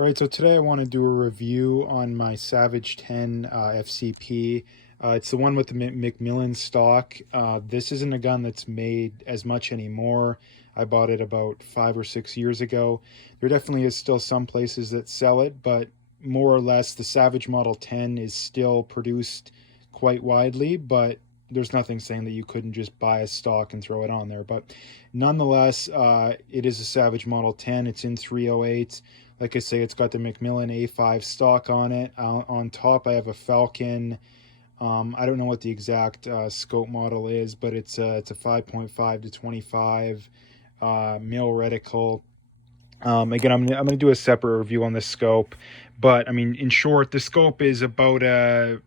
All right, so today I want to do a review on my Savage 10 FCP. It's the one with the McMillan stock. This isn't a gun that's made as much anymore. I bought it about 5 or 6 years ago. There definitely is still some places that sell it, but more or less the Savage Model 10 is still produced quite widely, but there's nothing saying that you couldn't just buy a stock and throw it on there. But nonetheless, it is a Savage Model 10. It's in 308. Like I say, it's got the McMillan A5 stock on it. On top, I have a Falcon. I don't know what the exact scope model is, but it's a 5.5 to 25 mil reticle. Again, I'm gonna do a separate review on the scope, but I mean, in short, the scope is about a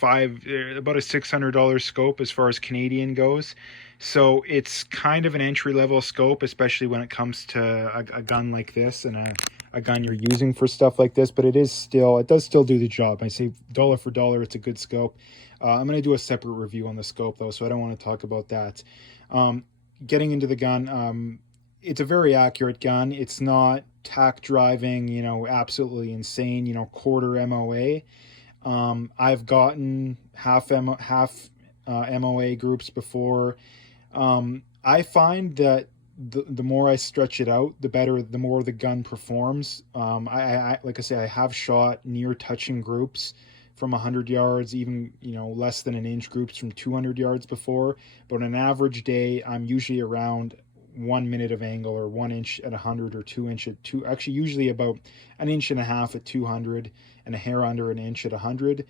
$600 scope as far as Canadian goes. So it's kind of an entry-level scope, especially when it comes to a gun like this and a gun you're using for stuff like this. But it does still do the job. I say dollar for dollar, it's a good scope. I'm going to do a separate review on the scope though, so I don't want to talk about that. Getting into the gun, it's a very accurate gun. It's not tack driving, absolutely insane, quarter MOA. I've gotten half MOA groups before. I find that the more I stretch it out, the more the gun performs. Like I say, I have shot near touching groups from 100 yards, even less than an inch groups from 200 yards before. But on an average day, I'm usually around 1 minute of angle, or 1 inch at 100, or 2 inch at actually usually about an inch and a half at 200 and a hair under an inch at 100.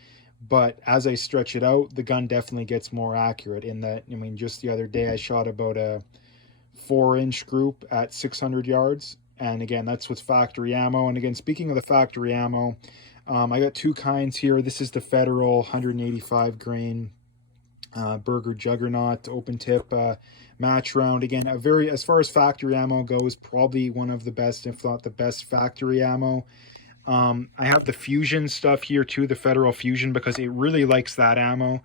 But as I stretch it out, the gun definitely gets more accurate in that. I mean, just the other day I shot about a 4-inch group at 600 yards, and again, that's with factory ammo. And again, speaking of the factory ammo, I got two kinds here. This is the Federal 185 grain Burger Juggernaut open tip match round. Again, as far as factory ammo goes, probably one of the best, if not the best, factory ammo. I have the Fusion stuff here too, the Federal Fusion, because it really likes that ammo,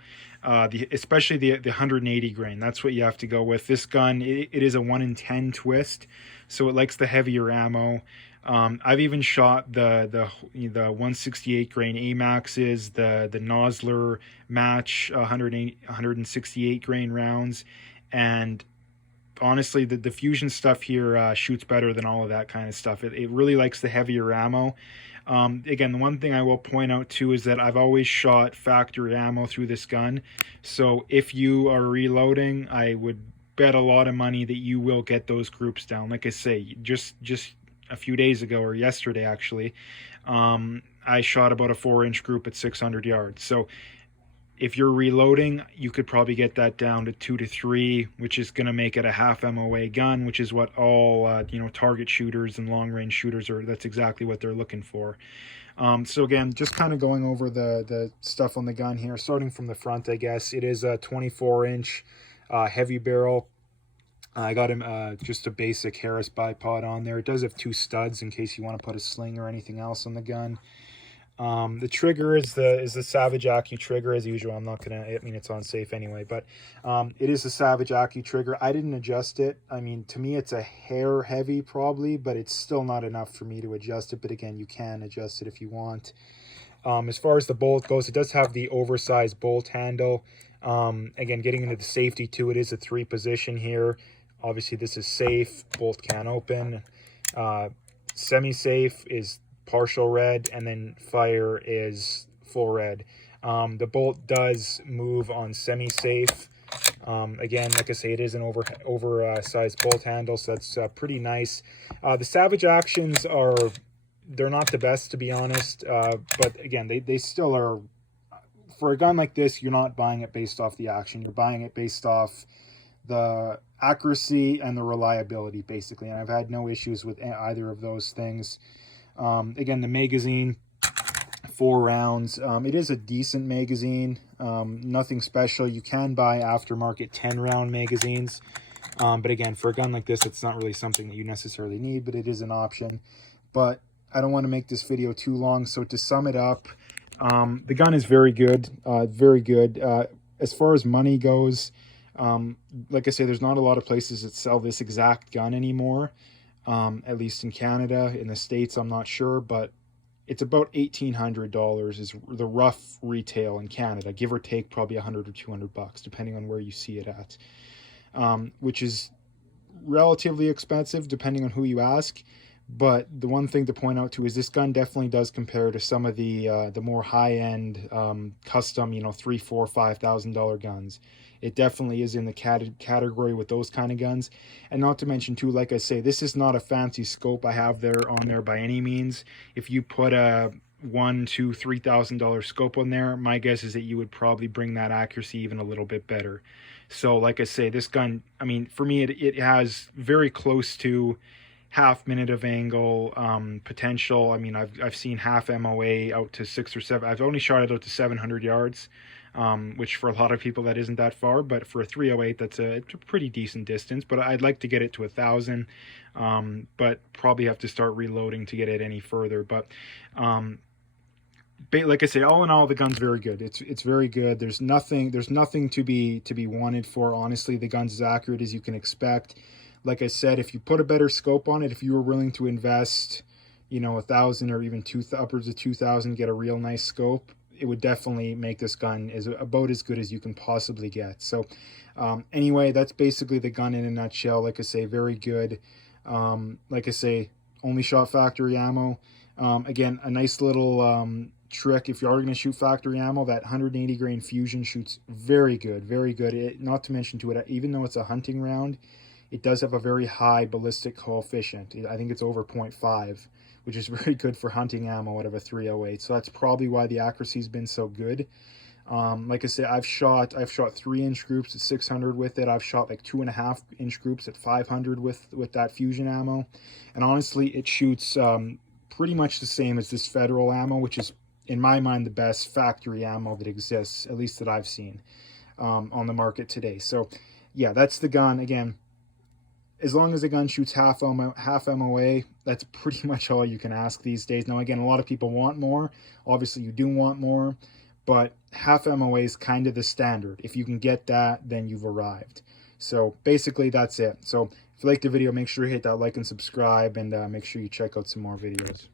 especially the 180 grain. That's what you have to go with. This gun, it is a 1 in 10 twist, so it likes the heavier ammo. I've even shot the 168 grain AMAXs, the Nosler match 168 grain rounds, and honestly, the Fusion stuff here shoots better than all of that kind of stuff. It really likes the heavier ammo. Again, the one thing I will point out too is that I've always shot factory ammo through this gun. So if you are reloading, I would bet a lot of money that you will get those groups down. Like I say, just a few days ago, or yesterday actually, I shot about a 4-inch group at 600 yards. So if you're reloading, you could probably get that down to 2 to 3, which is going to make it a half MOA gun, which is what all target shooters and long range shooters are. That's exactly what they're looking for. So again, just kind of going over the stuff on the gun here, starting from the front. I guess it is a 24-inch heavy barrel. I got him just a basic Harris bipod on there. It does have 2 studs in case you want to put a sling or anything else on the gun. The trigger is the Savage Accu trigger as usual. I'm not gonna, I mean, it's on safe anyway, but it is a Savage Accu trigger. I didn't adjust it. I mean, to me it's a hair heavy probably, but it's still not enough for me to adjust it. But again, you can adjust it if you want. As far as the bolt goes, it does have the oversized bolt handle. Again, getting into the safety too, it is a 3-position here. Obviously this is safe, bolt can open. Semi-safe is partial red, and then fire is full red. The bolt does move on semi-safe. Again, like I say, it is an oversized bolt handle, so that's pretty nice. The Savage actions they're not the best, to be honest, but again, they still are. For a gun like this, you're not buying it based off the action. You're buying it based off the accuracy and the reliability, basically, and I've had no issues with either of those things. Again, the magazine, 4 rounds. It is a decent magazine, nothing special. You can buy aftermarket 10-round magazines, but again, for a gun like this, it's not really something that you necessarily need, but it is an option. But I don't want to make this video too long, so to sum it up, the gun is very good, very good. As far as money goes, like I say, there's not a lot of places that sell this exact gun anymore. at least in Canada. In the States, I'm not sure, but it's about $1,800 is the rough retail in Canada, give or take probably 100 or 200 bucks, depending on where you see it at, which is relatively expensive depending on who you ask. But the one thing to point out too is this gun definitely does compare to some of the more high-end custom, you know, $3,000, $4,000, $5,000 guns. It definitely is in the category with those kind of guns. And not to mention too, like I say, this is not a fancy scope I have there on there by any means. If you put a $1,000, $2,000, $3,000 scope on there, my guess is that you would probably bring that accuracy even a little bit better. So like I say, this gun, I mean, for me, it has very close to half minute of angle potential. I mean, I've seen half MOA out to 6 or 7. I've only shot it out to 700 yards, which for a lot of people that isn't that far, but for a 308 it's a pretty decent distance. But I'd like to get it to 1,000, but probably have to start reloading to get it any further. But like I say, all in all, the gun's very good. It's very good. There's nothing to be wanted for. Honestly, the gun's as accurate as you can expect. Like I said, if you put a better scope on it, if you were willing to invest, you know, 1,000 or even upwards of 2,000, get a real nice scope, it would definitely make this gun about as good as you can possibly get. So anyway, that's basically the gun in a nutshell. Like I say, very good. Like I say, only shot factory ammo. Again, a nice little trick if you are going to shoot factory ammo, that 180 grain fusion shoots very good, very good. Not to mention to it, even though it's a hunting round, it does have a very high ballistic coefficient. I think it's over 0.5, which is very good for hunting ammo out of a 308. So that's probably why the accuracy's been so good. Like I said, I've shot 3-inch groups at 600 with it. I've shot like 2.5-inch groups at 500 with that fusion ammo, and honestly, it shoots pretty much the same as this federal ammo, which is in my mind the best factory ammo that exists, at least that I've seen on the market today. So yeah, that's the gun. Again, as long as the gun shoots half MOA, that's pretty much all you can ask these days. Now, again, a lot of people want more. Obviously, you do want more, but half MOA is kind of the standard. If you can get that, then you've arrived. So basically, that's it. So if you liked the video, make sure you hit that like and subscribe, and make sure you check out some more videos.